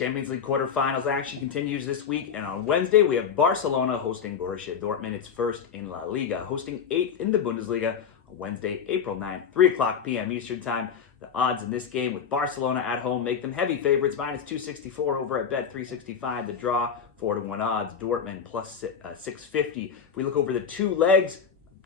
Champions League Quarterfinals action continues this week, and on Wednesday we have Barcelona hosting Borussia Dortmund. It's first in La Liga, hosting 8th in the Bundesliga on Wednesday, April 9th, 3 o'clock p.m. Eastern Time. The odds in this game with Barcelona at home make them heavy favorites, minus 264 over at Bet365. The draw, 4-1 odds. Dortmund plus 650. If we look over the two legs,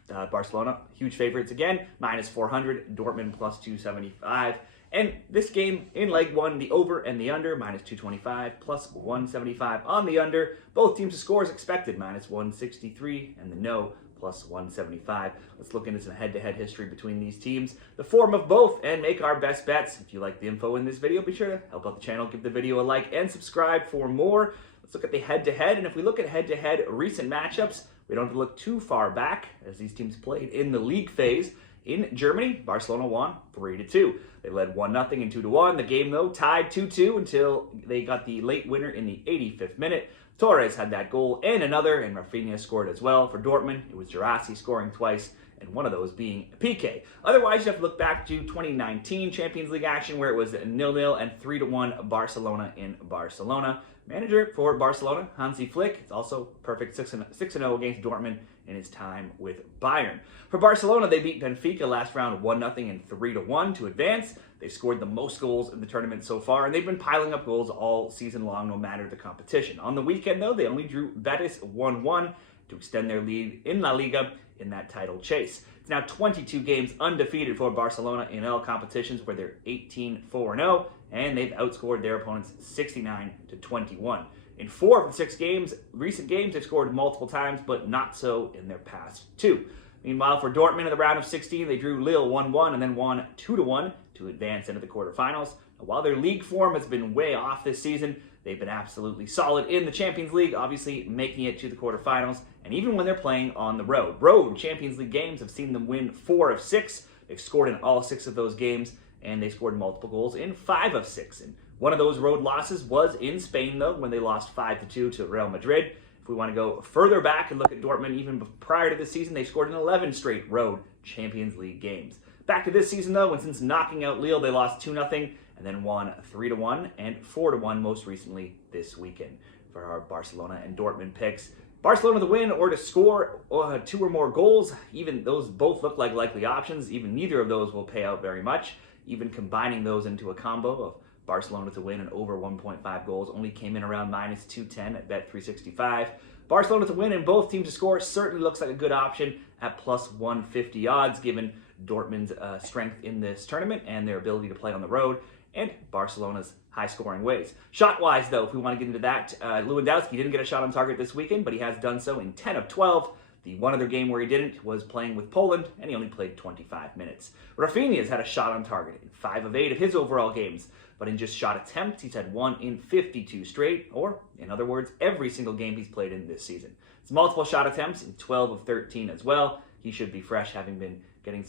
Barcelona, huge favorites again, minus 400. Dortmund plus 275. And this game in leg one, the over and the under, minus 225, plus 175 on the under. Both teams' scores expected, minus 163, and the no, plus 175. Let's look into some head-to-head history between these teams, the form of both, and make our best bets. If you like the info in this video, be sure to help out the channel, give the video a like, and subscribe for more. Let's look at the head-to-head, and if we look at head-to-head recent matchups, we don't have to look too far back, as these teams played in the league phase. In Germany, Barcelona won 3-2. They led 1-0 and 2-1. The game, though, tied 2-2 until they got the late winner in the 85th minute. Torres had that goal and another, and Rafinha scored as well. For Dortmund, it was Girassi scoring twice, and one of those being a PK. Otherwise, you have to look back to 2019 Champions League action, where it was 0-0 and 3-1 Barcelona in Barcelona. Manager for Barcelona, Hansi Flick. It's also perfect 6-0 against Dortmund in his time with Bayern. For Barcelona, they beat Benfica last round 1-0 and 3-1 to advance. They've scored the most goals in the tournament so far, and they've been piling up goals all season long, no matter the competition. On the weekend, though, they only drew Betis 1-1 to extend their lead in La Liga in that title chase. It's now 22 games undefeated for Barcelona in all competitions, where they're 18-4-0, and they've outscored their opponents 69-21. In 4 of the 6 recent games, they've scored multiple times, but not so in their past 2. Meanwhile, for Dortmund in the round of 16, they drew Lille 1-1 and then won 2-1 to advance into the quarterfinals. While their league form has been way off this season, they've been absolutely solid in the Champions League, obviously making it to the quarterfinals, and even when they're playing on the road. Road Champions League games have seen them win 4 of 6. They've scored in all 6 of those games, and they scored multiple goals in 5 of 6. And one of those road losses was in Spain, though, when they lost 5-2 to Real Madrid. If we want to go further back and look at Dortmund, even prior to this season, they scored in 11 straight road Champions League games. Back to this season, though, when since knocking out Lille, they lost 2-0 and then won 3-1 and 4-1 most recently this weekend. For our Barcelona and Dortmund picks, Barcelona to win or to score 2 or more goals, even those both look like likely options. Even neither of those will pay out very much. Even combining those into a combo of Barcelona to win and over 1.5 goals only came in around minus 210 at Bet365. Barcelona to win and both teams to score certainly looks like a good option at plus 150 odds, given Dortmund's strength in this tournament and their ability to play on the road, and Barcelona's high-scoring ways. Shot-wise, though, if we want to get into that, Lewandowski didn't get a shot on target this weekend, but he has done so in 10 of 12. The one other game where he didn't was playing with Poland, and he only played 25 minutes. Rafinha has had a shot on target in 5 of 8 of his overall games, but in just shot attempts, he's had 1 in 52 straight, or, in other words, every single game he's played in this season. It's multiple shot attempts in 12 of 13 as well. He should be fresh, having been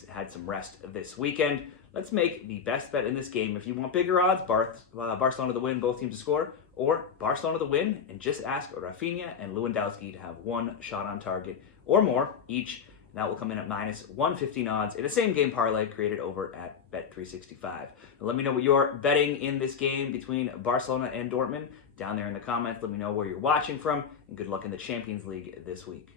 had some rest this weekend. Let's make the best bet in this game. If you want bigger odds, Barcelona to win, both teams to score, or Barcelona to win, and just ask Rafinha and Lewandowski to have 1 shot on target or more each. And that will come in at minus 115 odds in a same-game parlay created over at Bet365. Now let me know what you're betting in this game between Barcelona and Dortmund down there in the comments. Let me know where you're watching from, and good luck in the Champions League this week.